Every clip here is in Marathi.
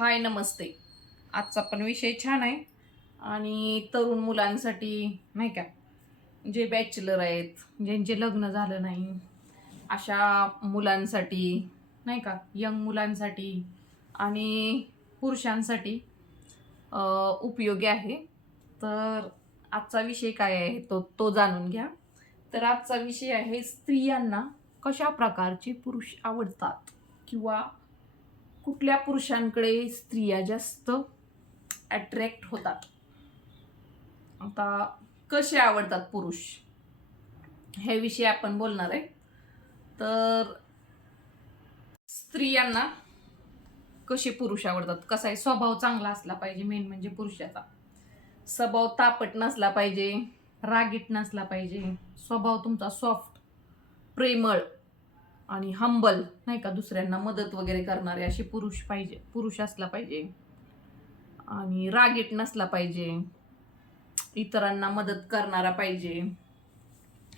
हाय नमस्ते. आजचा पण विषय छान आहे. आणि तरुण मुलांसाठी नाही का जे बॅचलर आहेत ज्यांचे लग्न झालं नाही अशा मुलांसाठी नाही का यंग मुलांसाठी आणि पुरुषांसाठी उपयोगी आहे. तर आजचा विषय काय आहे तो तो जाणून घ्या. तर आजचा विषय आहे स्त्रियांना कशा प्रकारचे पुरुष आवडतात किंवा कुठल्या पुरुषांकडे स्त्रिया जास्त अट्रॅक्ट होतात? आता कसे आवडतात पुरुष? ह्याविषयी आपण बोलणार आहे. तर स्त्रियांना कसे पुरुष आवडतात? कसा आहे? स्वभाव चांगला असला पाहिजे मेन म्हणजे पुरुषाचा. स्वभाव तापट नसला पाहिजे रागीट नसला पाहिजे स्वभाव तुमचा सॉफ्ट प्रेमळ. आणि हंबल नाही का दुसऱ्यांना मदत वगैरे करणारे असे पुरुष पाहिजे पुरुष असला पाहिजे. आणि रागीट नसला पाहिजे. इतरांना मदत करणारा पाहिजे.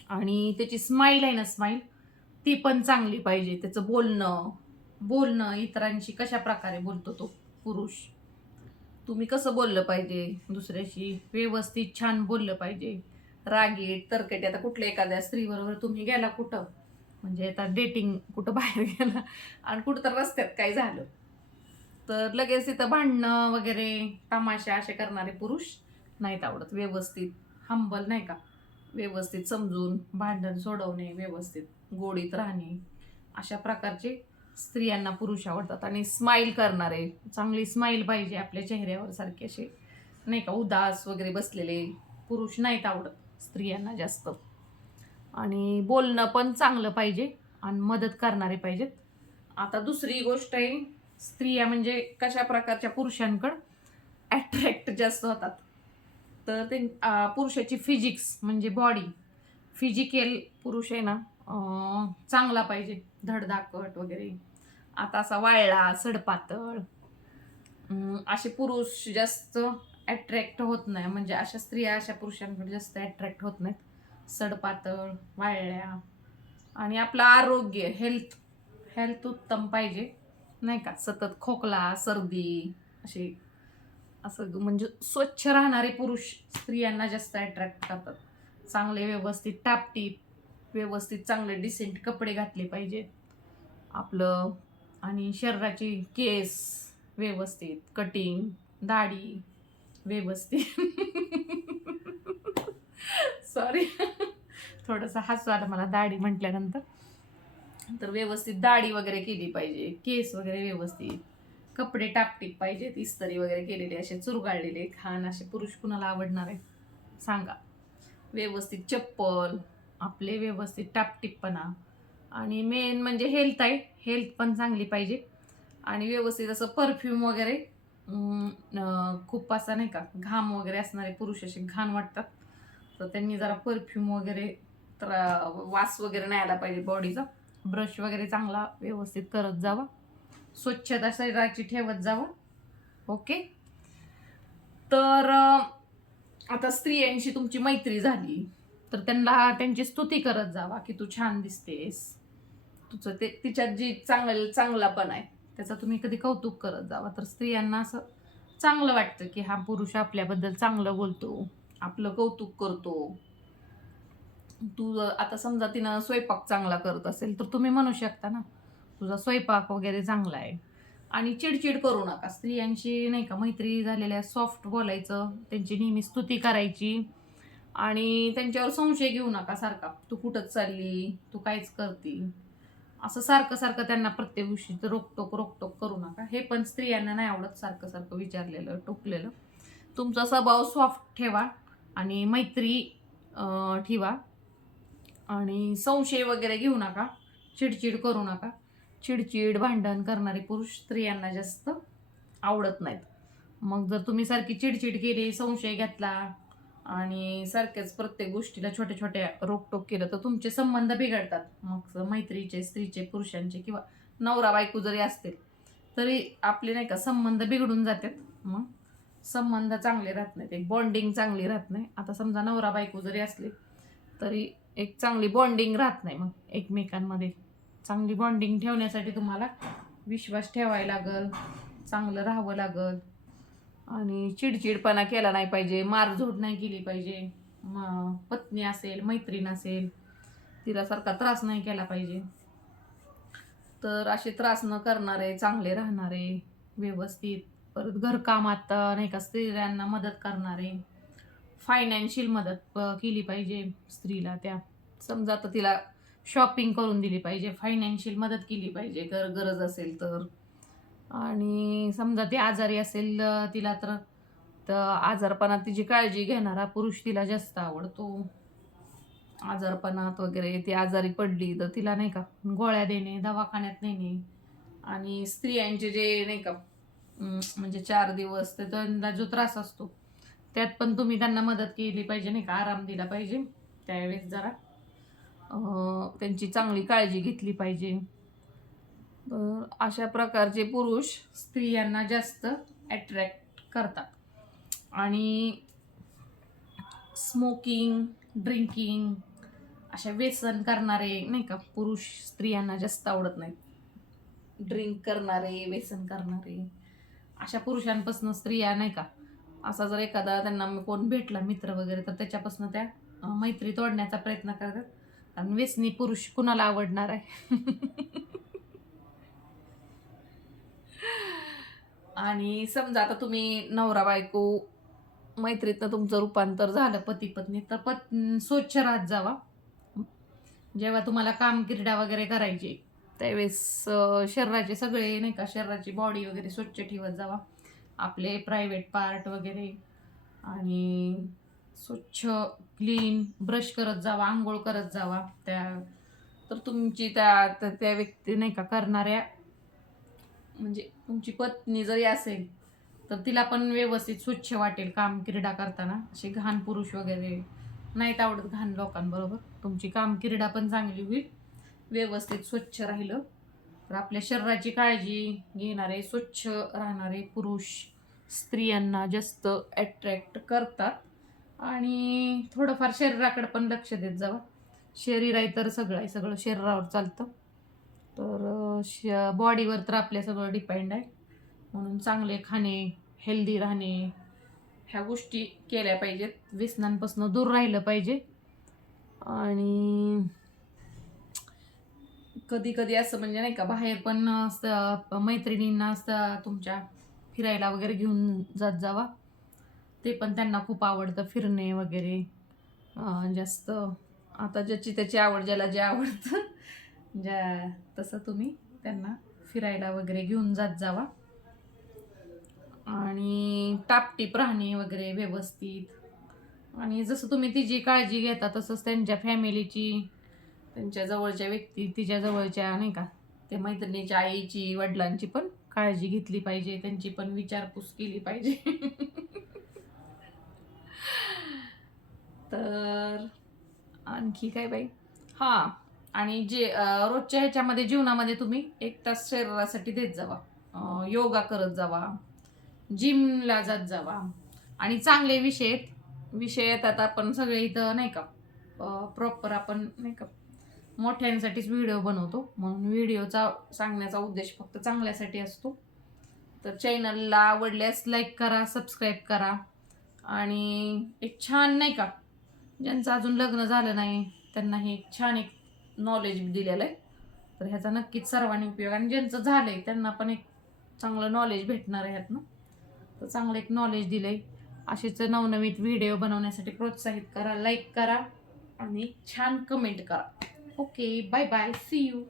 आणि त्याची स्माईल आहे ना स्माईल ती पण चांगली पाहिजे. त्याचं बोलणं बोलणं इतरांशी कशा प्रकारे बोलतो तो पुरुष? तुम्ही कसं बोललं पाहिजे? दुसऱ्याशी व्यवस्थित छान बोललं पाहिजे. रागीट तरकटे आता कुठल्या एखाद्या स्त्रीबरोबर तुम्ही गेला कुठं? म्हणजे आता डेटिंग कुठं बाहेर गेला आणि कुठं तर रस्त्यात काय झालं. तर लगेच तिथं भांडणं वगैरे तमाशा असे करणारे पुरुष नाहीत आवडत. व्यवस्थित हंबल नाही का? व्यवस्थित समजून भांडण सोडवणे व्यवस्थित गोडीत राहणे. अशा प्रकारचे स्त्रियांना पुरुष आवडतात आणि स्माईल करणारे चांगली स्माईल पाहिजे आपल्या चेहऱ्यावर सारखे असे. नाही का? उदास वगैरे बसलेले पुरुष नाहीत आवडत स्त्रियांना जास्त. आणि बोलणं पण चांगलं पाहिजे आणि मदत करणारे पाहिजेत. आता दुसरी गोष्ट आहे स्त्रिया म्हणजे कशा प्रकारच्या पुरुषांकडं ॲट्रॅक्ट जास्त होतात. तर ते पुरुषाची फिजिक्स म्हणजे बॉडी फिजिकल पुरुष आहे ना चांगला पाहिजे. धडधाकट वगैरे. आता असा वाळला सडपातळ. असे पुरुष जास्त ॲट्रॅक्ट होत नाही. म्हणजे अशा स्त्रिया अशा पुरुषांकडे जास्त ॲट्रॅक्ट होत नाहीत. सडपातळ वाळल्या. आणि आपलं आरोग्य हेल्थ हेल्थ उत्तम पाहिजे. नाही का? सतत खोकला सर्दी असे असं म्हणजे स्वच्छ राहणारे पुरुष स्त्रियांना जास्त अट्रॅक्ट करतात. चांगले व्यवस्थित टापटीप व्यवस्थित चांगले डिसेंट कपडे घातले पाहिजेत. आपलं आणि शरीराची केस व्यवस्थित कटिंग दाढी व्यवस्थित. सॉरी थोडंसं हसू आलं मला दाढी म्हटल्यानंतर. तर व्यवस्थित दाढी वगैरे केली पाहिजे केस वगैरे व्यवस्थित. कपडे टापटीप पाहिजेत इस्तरी वगैरे केलेले असे चुरगाळलेले खान असे पुरुष कुणाला आवडणार आहे? सांगा. व्यवस्थित चप्पल आपले व्यवस्थित टापटीपपणा. आणि मेन म्हणजे हेल्थ आहे हेल्थ पण चांगली पाहिजे. आणि व्यवस्थित असं परफ्यूम वगैरे खूप असा नाही का घाम वगैरे असणारे पुरुष असे घाण वाटतात. तर त्यांनी जरा परफ्यूम वगैरे वास वगैरे नाही आला पाहिजे बॉडीचा ब्रश वगैरे चांगला व्यवस्थित करत जावा. स्वच्छता शरीराची ठेवत जावं. ओके तर आता स्त्रियांशी तुमची मैत्री झाली तर त्यांना त्यांची स्तुती करत जावा की तू छान दिसतेस. तुझं ते तिच्यात जी चांगलं चांगलापण आहे त्याचं तुम्ही कधी कौतुक करत जावा. तर स्त्रियांना असं चांगलं वाटतं की हा पुरुष आपल्याबद्दल चांगलं बोलतो आपलं कौतुक करतो. तू आता समजा तिनं स्वयंपाक चांगला करत असेल तर तुम्ही म्हणू शकता ना तुझा स्वयंपाक वगैरे चांगला आहे. आणि चिडचिड करू नका. स्त्रियांशी नाही का मैत्री झालेल्या सॉफ्ट बोलायचं त्यांची नेहमी स्तुती करायची. आणि त्यांच्यावर संशय घेऊ नका सारखा. तू कुठंच चालली तू काहीच करती. असं सारखं सारखं त्यांना प्रत्येक गोष्टीचं रोकटोक रोकटोक करू नका. हे पण स्त्रियांना नाही आवडत सारखं सारखं विचारलेलं टोकलेलं. तुमचा स्वभाव सॉफ्ट ठेवा आणि मैत्री ठेवा. आणि संशय वगैरे घेऊ नका. चिडचिड करू नका. चिडचिड भांडण करणारे पुरुष स्त्रियांना जास्त आवडत नाहीत. मग जर तुम्ही सारखी चिडचिड केली संशय घेतला आणि सारख्याच प्रत्येक गोष्टीला छोट्या छोट्या रोकटोक केलं तर तुमचे संबंध बिघडतात. मग मैत्रीचे स्त्रीचे पुरुषांचे किंवा नवरा बायको जरी असतील तरी आपले नाही का संबंध बिघडून जातात. मग संबंध चांगले राहत नाहीत. एक बॉन्डिंग चांगली राहत नाही. आता समजा नवरा बायको जरी असले तरी एक चांगली बॉन्डिंग राहत नाही मग एकमेकांमध्ये. चांगली बॉन्डिंग ठेवण्यासाठी तुम्हाला विश्वास ठेवायला लागल चांगलं राहावं लागल. आणि चिडचिडपणा केला नाही पाहिजे मारझोड नाही केली पाहिजे. म- पत्नी असेल मैत्रीण असेल तिला सारखा त्रास नाही केला पाहिजे. तर असे त्रास न करणारे चांगले राहणारे व्यवस्थित परत घरकामात नाही का स्त्रियांना मदत करणारे फायनान्शियल मदत केली पाहिजे स्त्रीला त्या. समजा आता तिला शॉपिंग करून दिली पाहिजे फायनान्शियल मदत केली पाहिजे गर गरज असेल तर. आणि समजा ती आजारी असेल तिला तर तर आजारपणात तिची काळजी घेणारा पुरुष तिला जास्त आवडतो. आजारपणात वगैरे ती आजारी पडली तर तिला नाही का गोळ्या देणे दवाखान्यात नेणे. आणि स्त्रियांचे जे नाही का म्हणजे चार दिवस ते त्यांना जो त्रास असतो त्यात पण तुम्ही त्यांना मदत केली पाहिजे नाही का? आराम दिला पाहिजे. त्यावेळेस जरा त्यांची चांगली काळजी घेतली पाहिजे. तर अशा प्रकारचे पुरुष स्त्रियांना जास्त अट्रॅक्ट करतात. आणि स्मोकिंग ड्रिंकिंग अशा व्यसन करणारे नाही का पुरुष स्त्रियांना जास्त आवडत नाहीत. ड्रिंक करणारे व्यसन करणारे अशा पुरुषांपासून स्त्रिया नाही का असा जर एखादा त्यांना कोण भेटला मित्र वगैरे तर त्याच्यापासून त्या मैत्री तोडण्याचा प्रयत्न करतात. कारण व्यसनी पुरुष कुणाला आवडणार आहे? आणि समजा आता तुम्ही नवरा बायको मैत्रीतनं तुमचं रूपांतर झालं पती पत्नी तर पत् स्वच्छ राहत जावा. जेव्हा तुम्हाला काम वगैरे करायची त्यावेळेस शरीराचे सगळे नाही का शरीराची बॉडी वगैरे स्वच्छ ठेवत जावा. आपले प्रायव्हेट पार्ट वगैरे. आणि स्वच्छ क्लीन ब्रश करत जावा आंघोळ करत जावा त्या. तर तुमची त्या त्या- त्या व्यक्ती नाही का करणाऱ्या म्हणजे तुमची पत्नी जरी असेल तर तिला पण व्यवस्थित स्वच्छ वाटेल काम क्रीडा करताना. असे घाण पुरुष वगैरे नाहीत आवडत घाण लोकांबरोबर. तुमची काम क्रीडा पण चांगली होईल. व्यवस्थित स्वच्छ राहिलं. तर आपल्या शरीराची काळजी घेणारे स्वच्छ राहणारे पुरुष स्त्रियांना जास्त अट्रॅक्ट करतात. आणि थोडंफार शरीराकडे पण लक्ष देत जावं. शरीर आहे तर सगळं आहे सगळं शरीरावर चालतं. तर श बॉडीवर तर आपल्या सगळं डिपेंड आहे. म्हणून चांगले खाणे हेल्दी राहणे ह्या गोष्टी केल्या पाहिजेत. व्यसनांपासून दूर राहिलं पाहिजे. आणि कधी कधी असं म्हणजे नाही का बाहेर पण असं मैत्रिणींना असं तुमच्या फिरायला वगैरे घेऊन जात जावा. ते पण त्यांना खूप आवडतं फिरणे वगैरे. जास्त आता ज्याची त्याची आवड ज्याला जे आवडतं ज्या तसं तुम्ही त्यांना फिरायला वगैरे घेऊन जात जावा. आणि टापटीप राहणे वगैरे व्यवस्थित. आणि जसं तुम्ही तिची काळजी घेता तसंच त्यांच्या फॅमिलीची त्यांच्या जवळच्या व्यक्ती तिच्या जवळच्या नाही का ते मैत्रिणीच्या आईची वडिलांची पण काळजी घेतली पाहिजे. त्यांची पण विचारपूस केली पाहिजे. तर आणखी काय बाई? हां. आणि जे रोजच्या ह्याच्यामध्ये जीवनामध्ये तुम्ही एक तास शरीरासाठी देत जावा. योगा करत जावा. जिमला जात जावा. आणि चांगले विषय आहेत. विषय येतात आपण सगळे इथं नाही का प्रॉपर आपण नाही का मोठ्यांसाठीच व्हिडिओ बनवतो. म्हणून व्हिडिओचा सांगण्याचा उद्देश फक्त चांगल्यासाठी असतो. तर चॅनलला आवडल्यास लाईक करा सबस्क्राईब करा. आणि एक छान नाही का ज्यांचं अजून लग्न झालं नाही त्यांना हे एक छान एक नॉलेज दिलेलं आहे. तर ह्याचा नक्कीच सर्वांनी उपयोग. आणि ज्यांचं झालं आहे त्यांना पण एक चांगलं नॉलेज भेटणार आहे ह्यातनं. तर चांगलं एक नॉलेज दिलं आहे असेच नवनवीन व्हिडिओ बनवण्यासाठी प्रोत्साहित करा लाईक करा आणि छान कमेंट करा. Ok, bye-bye. See you.